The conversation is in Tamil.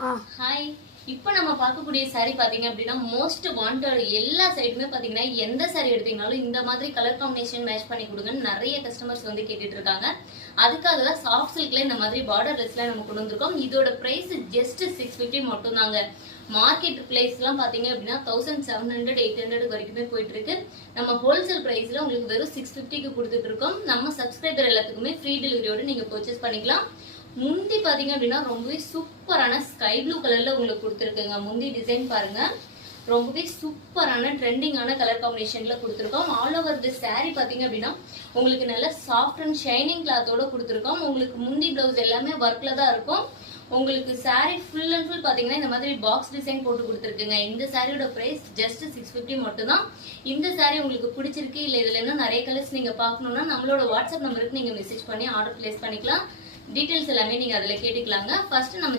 ஹாய், இப்போ நம்ம பார்க்கக்கூடிய சாரி பாத்தீங்க அப்படின்னா மோஸ்ட் வாண்டட். எல்லா சைடுமே பாத்தீங்கன்னா எந்த சாரி எடுத்தீங்கனாலும் இந்த மாதிரி கலர் காம்பினேஷன் மேட்ச் பண்ணி கொடுங்கன்னு நிறைய கஸ்டமர்ஸ் வந்து கேட்டுட்டு இருக்காங்க. அதுக்காக தான் சாஃப்ட் சில்க்ல இந்த மாதிரி பார்டர் லெஸ்ல நம்ம கொண்டு வந்திருக்கோம். இதோட பிரைஸ் ஜஸ்ட் 650 மட்டும் தாங்க. மார்க்கெட் பிரைஸ் எல்லாம் பாத்தீங்க அப்படின்னா 1700 800 வரைக்குமே போயிட்டு இருக்கு. நம்ம ஹோல்சேல் பிரைஸ்ல உங்களுக்கு வெறும் 650க்கு கொடுத்துட்டு இருக்கோம். நம்ம சப்ஸ்கிரைபர் எல்லாத்துக்குமே ஃப்ரீ டெலிவரியோட நீங்க பர்ச்சேஸ் பண்ணிக்கலாம். முந்தி பாத்தீங்க அப்படின்னா ரொம்பவே சூப்பரான ஸ்கை ப்ளூ கலர்ல உங்களுக்கு கொடுத்துருக்குங்க. முந்தி டிசைன் பாருங்க, ரொம்பவே சூப்பரான ட்ரெண்டிங்கான கலர் காம்பினேஷன்ல கொடுத்துருக்கோம். ஆல் ஓவர் தி சாரி பாத்தீங்க அப்படின்னா உங்களுக்கு நல்ல சாஃப்ட் அண்ட் ஷைனிங் கிளாத்தோட கொடுத்துருக்கோம். உங்களுக்கு முந்தி பிளவுஸ் எல்லாமே ஒர்க்ல தான் இருக்கும். உங்களுக்கு சாரி ஃபுல் அண்ட் ஃபுல் பாத்தீங்கன்னா இந்த மாதிரி பாக்ஸ் டிசைன் போட்டு கொடுத்துருக்குங்க. இந்த சாரியோட பிரைஸ் ஜஸ்ட் 650 மட்டும் தான். இந்த சாரி உங்களுக்கு பிடிச்சிருக்கு இல்ல இதுல இன்னும் நிறைய கலர்ஸ் நீங்க பாக்கணும்னா நம்மளோட வாட்ஸ்அப் நம்பருக்கு நீங்க மெசேஜ் பண்ணி ஆர்டர் பிளேஸ் பண்ணிக்கலாம். டீடைல்ஸ் எல்லாமே நீங்க அதுல கேட்டுக்கலாங்க. ஃபர்ஸ்ட் நம்ம